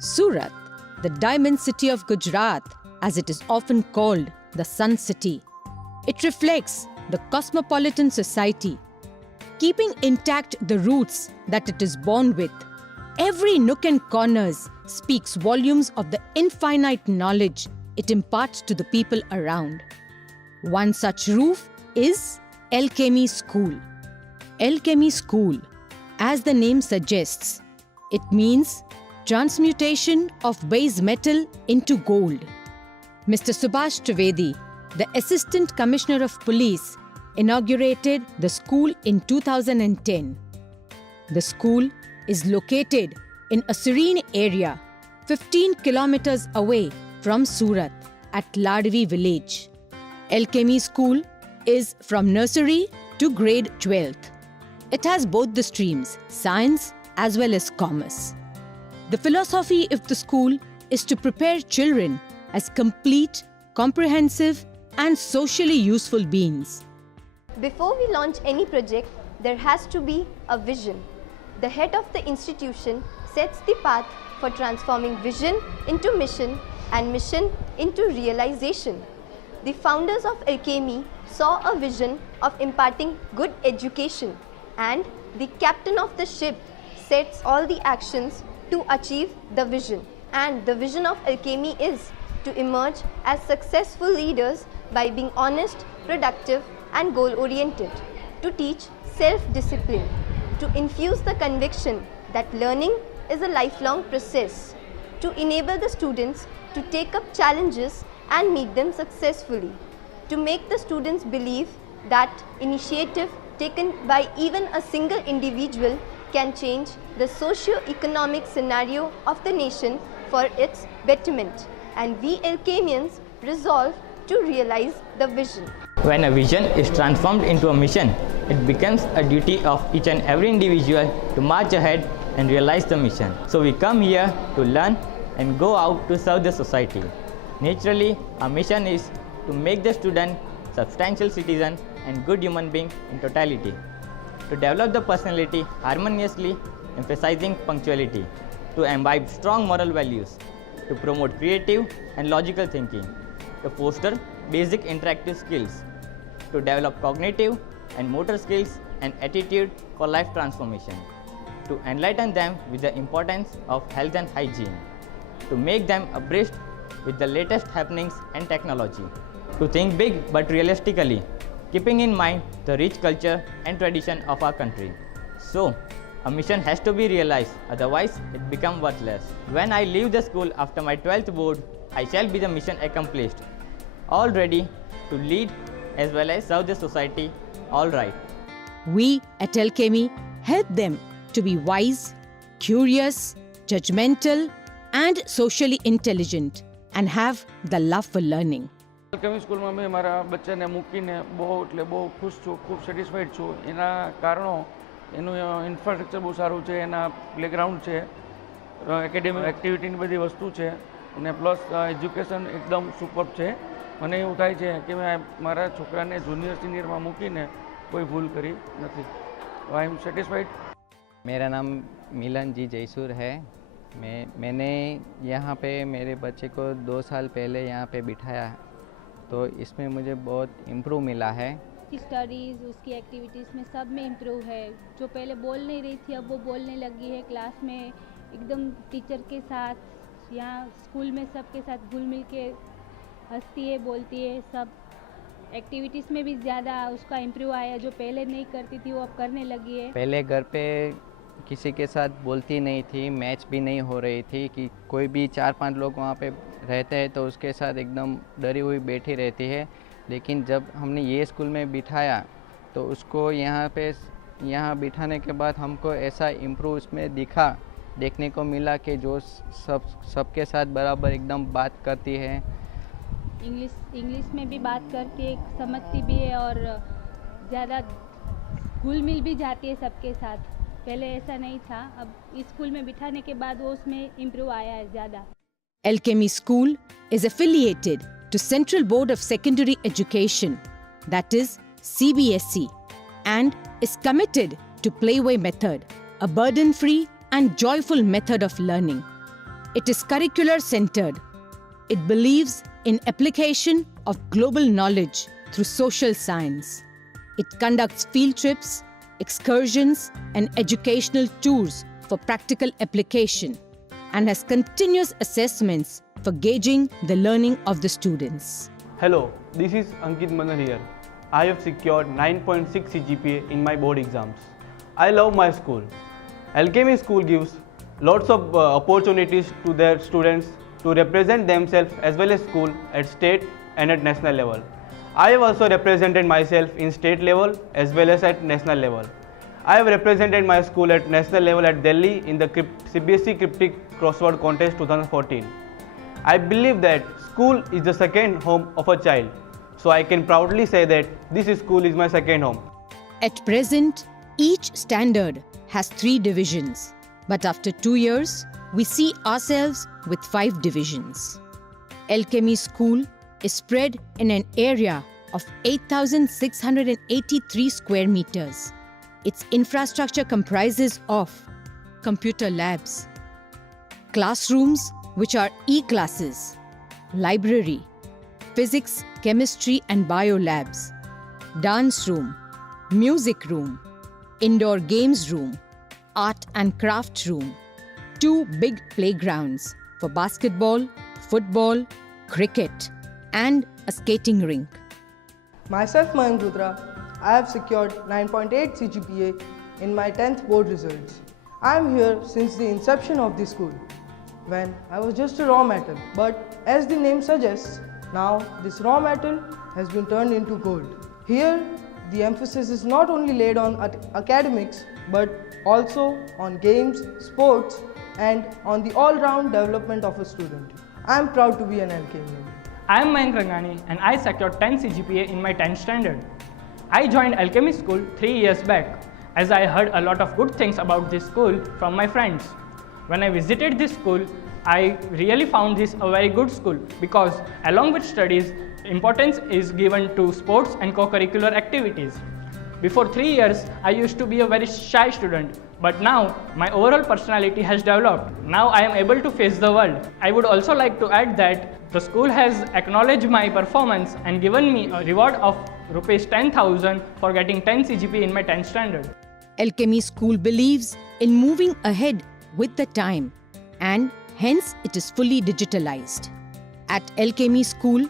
Surat, the diamond city of Gujarat, as it is often called, the Sun City. It reflects the cosmopolitan society, keeping intact the roots that it is born with. Every nook and corners speaks volumes of the infinite knowledge it imparts to the people around. One such roof is Alchemy School. Alchemy School, as the name suggests, it means transmutation of base metal into gold. Mr. Subhash Trivedi, the Assistant Commissioner of Police, inaugurated the school in 2010. The school is located in a serene area 15 kilometers away from Surat at Ladvi village. Alchemy School is from nursery to grade 12th. It has both the streams, science as well as commerce. The philosophy of the school is to prepare children as complete, comprehensive, and socially useful beings. Before we launch any project, there has to be a vision. The head of the institution sets the path for transforming vision into mission and mission into realization. The founders of Alchemy saw a vision of imparting good education, and the captain of the ship sets all the actions to achieve the vision. And the vision of Alchemy is to emerge as successful leaders by being honest, productive, and goal-oriented, to teach self-discipline, to infuse the conviction that learning is a lifelong process, to enable the students to take up challenges and meet them successfully, to make the students believe that initiative taken by even a single individual can change the socio-economic scenario of the nation for its betterment. And we Alchemians resolve to realize the vision. When a vision is transformed into a mission, it becomes a duty of each and every individual to march ahead and realize the mission. So we come here to learn and go out to serve the society. Naturally, our mission is to make the student substantial citizen and good human being in totality, to develop the personality harmoniously, emphasizing punctuality, to imbibe strong moral values, to promote creative and logical thinking, to foster basic interactive skills, to develop cognitive and motor skills and attitude for life transformation, to enlighten them with the importance of health and hygiene, to make them abreast with the latest happenings and technology, to think big but realistically, keeping in mind the rich culture and tradition of our country. So, a mission has to be realized, otherwise it becomes worthless. When I leave the school after my 12th board, I shall be the mission accomplished, all ready to lead as well as serve the society, all right. We at Alchemy help them to be wise, curious, judgmental, and socially intelligent, and have the love for learning. એલ્કેમી સ્કૂલમાં મેં મારા બચ્ચાને મૂકીને બહુ ખુશ છું, ખૂબ satisfied છું. એના કારણો એનું ઇન્ફ્રાસ્ટ્રક્ચર બહુ સારું છે, એના પ્લેગ્રાઉન્ડ છે, એકેડેમિક એક્ટિવિટીની બધી વસ્તુ છે, અને પ્લસ એજ્યુકેશન એકદમ સુપર્બ છે. મને એવું થાય છે કે મેં મારા છોકરાને જુનિયર સિનિયરમાં મૂકીને કોઈ ભૂલ કરી નથી. I am satisfied. मेरा नाम मिलन जी जयसूर है. मैंने यहाँ पे मेरे बच्चे को 2 साल पहले यहाँ पे बिठाया, तो इसमें मुझे बहुत इम्प्रूव मिला है. स्टडीज़, उसकी एक्टिविटीज़ में सब में इम्प्रूव है. जो पहले बोल नहीं रही थी अब वो बोलने लगी है क्लास में, एकदम टीचर के साथ, यहाँ स्कूल में सबके साथ घुल मिल के हंसती है, बोलती है. सब एक्टिविटीज़ में भी ज़्यादा उसका इम्प्रूव आया. जो पहले नहीं करती थी वो अब करने लगी है. पहले घर पे किसी के साथ बोलती नहीं थी, मैच भी नहीं हो रही थी, कि कोई भी 4-5 लोग वहाँ पे रहते हैं तो उसके साथ एकदम डरी हुई बैठी रहती है. लेकिन जब हमने ये स्कूल में बिठाया तो उसको यहाँ बिठाने के बाद हमको ऐसा इम्प्रूव उसमें देखने को मिला कि जो सबके साथ बराबर एकदम बात करती है. इंग्लिश में भी बात करती है, समझती भी है और ज़्यादा घुल मिल भी जाती है सबके साथ. पहले ऐसा नहीं था, अब इस स्कूल में बिठाने के बाद वो उसमें इम्प्रूव आया है ज़्यादा. Alchemy School is affiliated to Central Board of Secondary Education, that is CBSE, and is committed to Playway method, a burden-free and joyful method of learning. It is curricular centered. It believes in application of global knowledge through social science. It conducts field trips, excursions, and educational tours for practical application, and has continuous assessments for gauging the learning of the students. Hello, this is Ankit Manan here. I have secured 9.6 CGPA in my board exams. I love my school. Alchemy School gives lots of opportunities to their students to represent themselves as well as school at state and at national level. I have also represented myself in state level as well as at national level. I have represented my school at national level at Delhi in the CBSE Cryptic Crossword Contest 2014. I believe that school is the second home of a child. So I can proudly say that this school is my second home. At present, each standard has 3 divisions. But after 2 years, we see ourselves with 5 divisions. Alchemy School is spread in an area of 8,683 square meters. Its infrastructure comprises of computer labs, classrooms which are e-classes, library, physics, chemistry and bio labs, dance room, music room, indoor games room, art and craft room, 2 big playgrounds for basketball, football, cricket, and a skating rink. Myself, Mayank Rudra, I have secured 9.8 CGPA in my 10th board results. I am here since the inception of the school, when I was just a raw metal. But as the name suggests, now this raw metal has been turned into gold. Here, the emphasis is not only laid on academics, but also on games, sports, and on the all-round development of a student. I am proud to be an Alchemian. I am Mayank Rangani and I secured 10 CGPA in my 10th standard. I joined Alchemy School 3 years back as I heard a lot of good things about this school from my friends. When I visited this school, I really found this a very good school because along with studies, importance is given to sports and co-curricular activities. Before 3 years, I used to be a very shy student, but now my overall personality has developed. Now I am able to face the world. I would also like to add that the school has acknowledged my performance and given me a reward of Rs 10,000 for getting 10 CGPA in my 10th standard. Alchemy School believes in moving ahead with the time, and hence it is fully digitalized. At Alchemy School,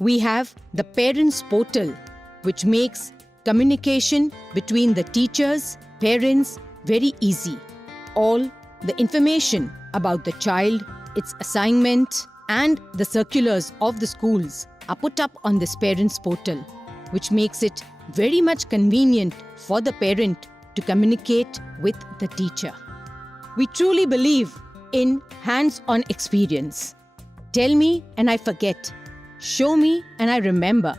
we have the Parents Portal, which makes communication between the teachers, parents very easy. All the information about the child, its assignment, and the circulars of the schools are put up on this Parents Portal, which makes it very much convenient for the parent to communicate with the teacher. We truly believe in hands-on experience. Tell me and I forget. Show me and I remember.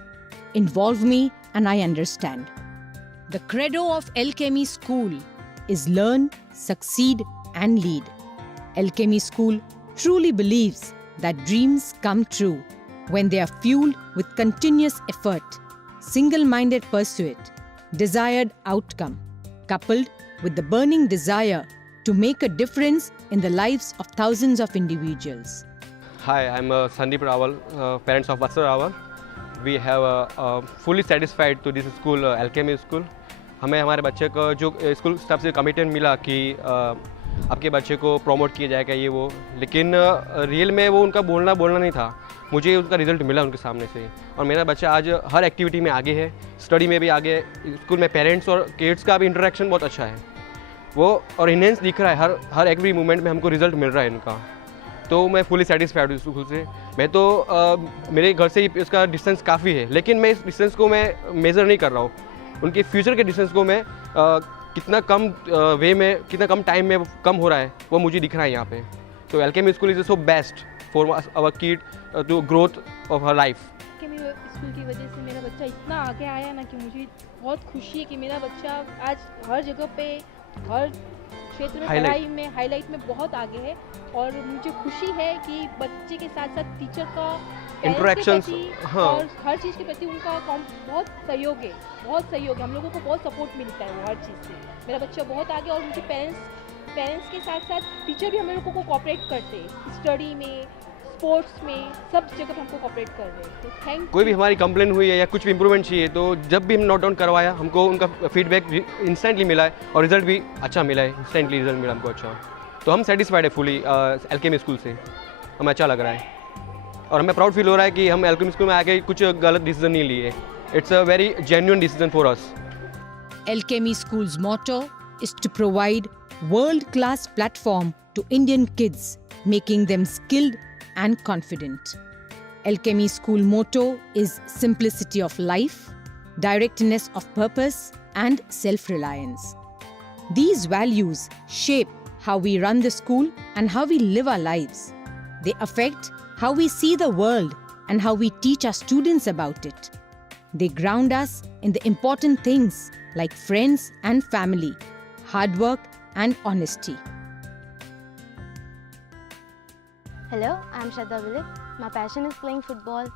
Involve me and I understand. The credo of Alchemy School is learn, succeed and lead. Alchemy School truly believes that dreams come true when they are fueled with continuous effort, single-minded pursuit, desired outcome, coupled with the burning desire to make a difference in the lives of thousands of individuals. Hi, I'm Sandeep Rawal, parents of Vatsal Rawal. We have fully satisfied to this school, Alchemy School. हमें हमारे बच्चे को जो school staff से commitment मिला कि आपके बच्चे को प्रमोट किया जाएगा ये वो, लेकिन रियल में वो उनका बोलना नहीं था. मुझे उसका रिजल्ट मिला उनके सामने से और मेरा बच्चा आज हर एक्टिविटी में आगे है, स्टडी में भी आगे है. स्कूल में पेरेंट्स और किड्स का भी इंटरेक्शन बहुत अच्छा है वो और इनहेंस दिख रहा है. हर एवरी मोमेंट में हमको रिजल्ट मिल रहा है इनका. तो मैं फुली सेटिस्फाइड हूँ इस स्कूल से. मैं तो मेरे घर से ही इसका डिस्टेंस काफ़ी है, लेकिन मैं इस डिस्टेंस को मैं मेज़र नहीं कर रहा हूँ. उनके फ्यूचर के डिस्टेंस को मैं कितना कम वे में कितना कम टाइम में कम हो रहा है वो मुझे दिख रहा है यहाँ पे. तो Alchemy school is so best for our kid to growth of her life. Alchemy school की वजह से मेरा बच्चा इतना आगे आया ना कि मुझे बहुत खुशी है कि मेरा बच्चा आज हर जगह पे हर क्षेत्र में पढ़ाई में हाईलाइट में बहुत आगे है. और मुझे खुशी है कि बच्चे के साथ साथ टीचर का इंटरेक्शंस और हर चीज़ के प्रति उनका बहुत सहयोग है. हम लोगों को बहुत सपोर्ट मिलता है वो हर चीज़ से. मेरा बच्चा बहुत आगे और मुझे पेरेंट्स के साथ साथ टीचर भी हम लोगों को कोऑपरेट करते हैं, स्टडी में, स्पोर्ट्स में, सब जगह पे हमको कोऑपरेट कर रहे हैं। तो थैंक कोई भी हमारी कंप्लेन हुई है या कुछ भी इंप्रूवमेंट चाहिए तो जब भी हम नोट डाउन करवाया हमको उनका फीडबैक इंस्टेंटली मिला है और रिजल्ट भी अच्छा मिला है, इंस्टेंटली रिजल्ट मिला हमको अच्छा। तो हम सेटिस्फाइड है फुली एलकेमी स्कूल से, हमें अच्छा लग रहा है और हमें प्राउड फील हो रहा है कि हम एलकेमी स्कूल में आके कुछ गलत डिसीजन नहीं लिए। It's a very genuine decision for us. Alchemy School's motto is to provide world-class platform to Indian kids, making them skilled and confident. Alchemy School motto is simplicity of life, directness of purpose, and self-reliance. These values shape how we run the school and how we live our lives. They affect how we see the world and how we teach our students about it. They ground us in the important things like friends and family, hard work and honesty. Hello, I'm Shraddha Vilip. My passion is playing football,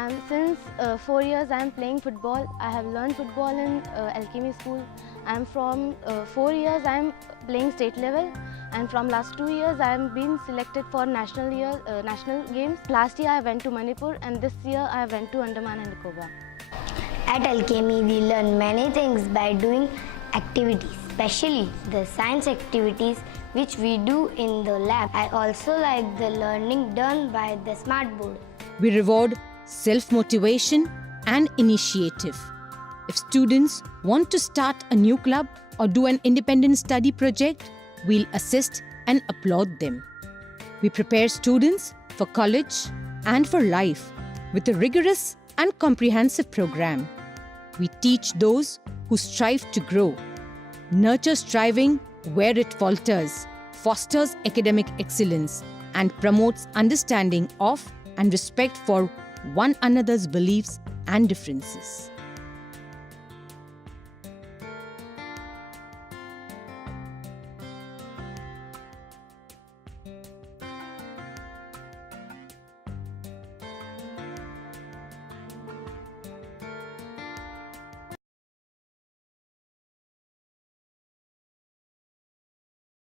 and since 4 years I am playing football. I have learned football in Alchemy School. I'm from 4 years I am playing state level, and from last 2 years I am being selected for national games. Last year I went to Manipur, and this year I went to Andaman and Nicobar. At Alchemy, we learn many things by doing activities, especially the science activities which we do in the lab. I also like the learning done by the smart board. We reward self-motivation and initiative. If students want to start a new club or do an independent study project, we'll assist and applaud them. We prepare students for college and for life with a rigorous and comprehensive program. We teach those who strive to grow, nurture striving where it falters, fosters academic excellence, and promotes understanding of and respect for one another's beliefs and differences.